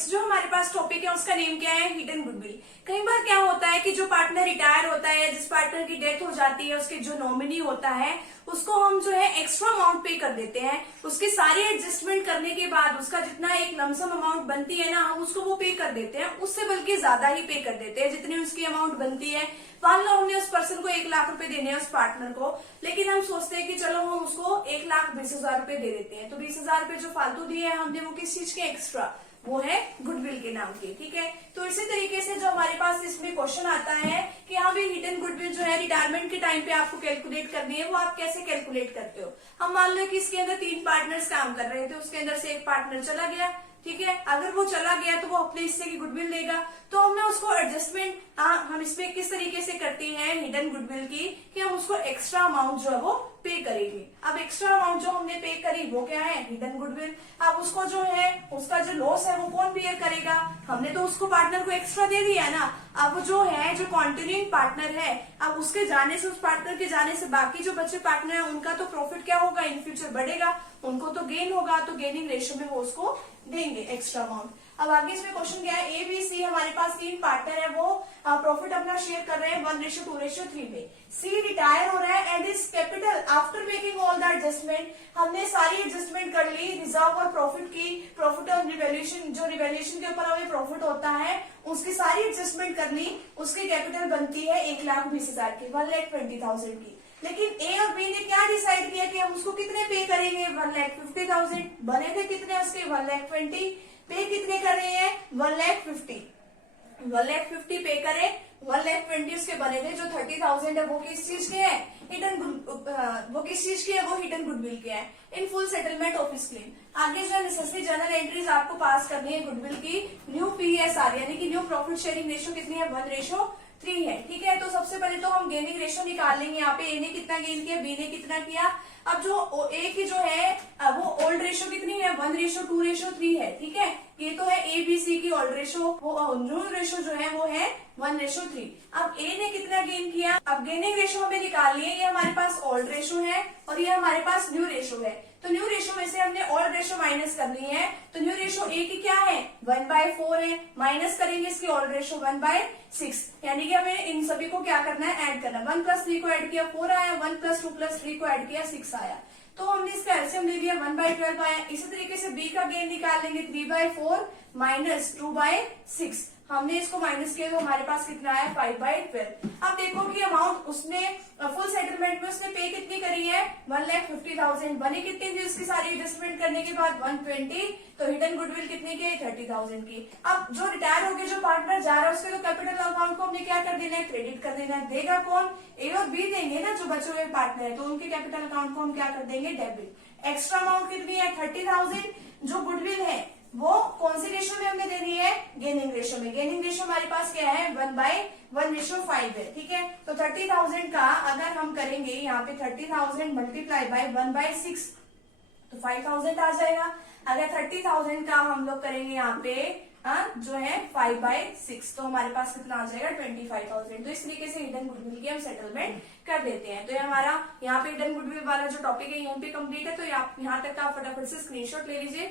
Next जो हमारे पास topic है उसका नेम क्या है, हिडन गुडविल। कई बार क्या होता है कि जो पार्टनर रिटायर होता है, जिस पार्टनर की डेथ हो जाती है, उसके जो नॉमिनी होता है उसको हम जो है एक्स्ट्रा अमाउंट पे कर देते हैं। उसकी सारी एडजस्टमेंट करने के बाद उसका जितना एक लमसम अमाउंट बनती है ना, हम उसको वो पे कर देते हैं, उससे बल्कि ज्यादा ही पे कर देते हैं जितनी उसकी अमाउंट बनती है। मान लो हमने उस पर्सन को 1 लाख रुपए देने हैं उस पार्टनर को, लेकिन हम सोचते हैं कि चलो हम उसको 1,20,000 रुपए दे देते हैं, तो 20,000 रुपए जो फालतू दिए हैं हमने वो किस चीज के एक्स्ट्रा, वो है गुडविल के नाम के। ठीक है, तो इसी तरीके से जो हमारे पास इसमें क्वेश्चन आता है कि हाँ भाई हिडन गुडविल जो है रिटायरमेंट के टाइम पे आपको कैलकुलेट करनी है, वो आप कैसे कैलकुलेट करते हो। हम मान लो कि इसके अंदर 3 पार्टनर्स काम कर रहे थे, उसके अंदर से एक पार्टनर चला गया। ठीक है, अगर वो चला गया तो वो अपने हिस्से की गुडविल देगा, तो हमने उसको एडजस्टमेंट हम इसमें किस तरीके से करते हैं हिडन गुडविल की, कि हम उसको एक्स्ट्रा अमाउंट जो है वो पे करेंगे। अब एक्स्ट्रा अमाउंट जो हमने पे करी वो क्या है, हिडन गुडविल। अब उसको जो है उसका जो लॉस है वो कौन बियर करेगा, हमने तो उसको पार्टनर को एक्स्ट्रा दे दिया ना। अब जो है जो कॉन्टिन्यूइंग पार्टनर है, अब उसके जाने से, उस पार्टनर के जाने से बाकी जो बचे पार्टनर है उनका तो प्रॉफिट क्या होगा, इन फ्यूचर बढ़ेगा, उनको तो गेन होगा, तो गेनिंग रेशियो में वो उसको देंगे एक्स्ट्रा अमाउंट। अब आगे इसमें क्वेश्चन क्या है, ए बी सी हमारे पास 3 पार्टनर है, वो प्रॉफिट अपना शेयर कर रहे हैं 1:2:3 में। सी रिटायर हो रहा है and is capital after making all the adjustment, हमने सारी एडजस्टमेंट कर ली रिजर्व और प्रॉफिट की, प्रॉफिट और रिवैल्यूएशन, जो रिवैल्यूएशन के ऊपर हमें प्रॉफिट होता है उसकी सारी एडजस्टमेंट कर ली, उसकी कैपिटल बनती है 1,20,000 की, 1,20,000 की। लेकिन ए और बी ने क्या डिसाइड किया कि हम उसको कितने पे करेंगे, 1,50,000। बने थे कितने उसके, 1,20,000। पे कितने कर रहे हैं, 1,50,000। 1,50,000 पे करे, 1,20,000 उसके बने थे। जो 30,000 है वो किस चीज के है, वो किस चीज के है, वो हिडन गुडविल के है। In full settlement office claim. आगे जो है नेसेसरी जर्नल एंट्रीज आपको पास करनी है गुडविल की। न्यू पीएसआर यानी कि न्यू प्रॉफिट शेयरिंग रेशियो कितनी है, 1:3 है। ठीक है, तो सबसे पहले तो हम गेनिंग रेशियो निकाल लेंगे। यहाँ पे ए ने कितना गेन किया, बी ने कितना किया। अब जो ए की जो है वो ओल्ड रेशियो कितनी है, 1:2:3 है। ठीक है, ये तो है ए बी सी की ओल्ड रेशियो, वो न्यू रेशियो जो है वो है 1:3। अब ए ने कितना गेन किया, अब गेनिंग रेशियो हमें निकाल लिए। ये हमारे पास ओल्ड रेशियो है और ये हमारे पास न्यू रेशियो है, तो न्यू रेशियो में से हमने ओल्ड रेशियो माइनस करनी है। तो न्यू रेशियो ए की क्या है, 1/4 है, माइनस करेंगे इसकी ओल्ड रेशियो 1/6, यानी कि हमें इन सभी को क्या करना है, ऐड करना है। 1 + 3 को ऐड किया 4 आया, 1 + 2 + 3 को ऐड किया 6 आया, तो हमने इसका एलसीएम ले लिया 1/12 आया। इसी तरीके से बी का गेन निकाल लेंगे, 3/4 - 2/6, हमने इसको माइनस किया तो हमारे पास कितना आया, 5/12। अब देखो कि अमाउंट उसने फुल सेटलमेंट में उसने पे कितनी करी है, 1,50,000। बनी कितनी थी उसकी सारी एडजस्टमेंट करने के बाद, 120। तो हिडन गुडविल कितने की, 30,000 की। अब जो रिटायर होके जो पार्टनर जा रहा है उसके तो कैपिटल अकाउंट को हमने क्या कर देना है, क्रेडिट कर देना है। देगा कौन, ए और बी देंगे ना, जो बचे हुए पार्टनर है, तो उनके कैपिटल अकाउंट को हम क्या कर देंगे, डेबिट। एक्स्ट्रा अमाउंट कितनी है, 30,000। जो गुडविल है वो कौन सी रेशियो में हमने देनी है, गेनिंग रेशियो में। गेनिंग रेशियो हमारे पास क्या है, 1/1:5 है। ठीक है, तो 30,000 का अगर हम करेंगे यहाँ पे 30,000 मल्टीप्लाई बाय 1/6 तो 5,000 आ जाएगा। अगर 30,000 का हम लोग करेंगे यहाँ पे जो है 5/6 तो हमारे पास कितना आ जाएगा, 25,000। तो इस तरीके से हिडन गुडविल की हम सेटलमेंट कर देते हैं। तो ये हमारा यहाँ पे हिडन गुडविल वाला जो टॉपिक है यहीं पे कंप्लीट है। तो यहाँ तक का आप फटाफट से स्क्रीनशॉट ले लीजिए।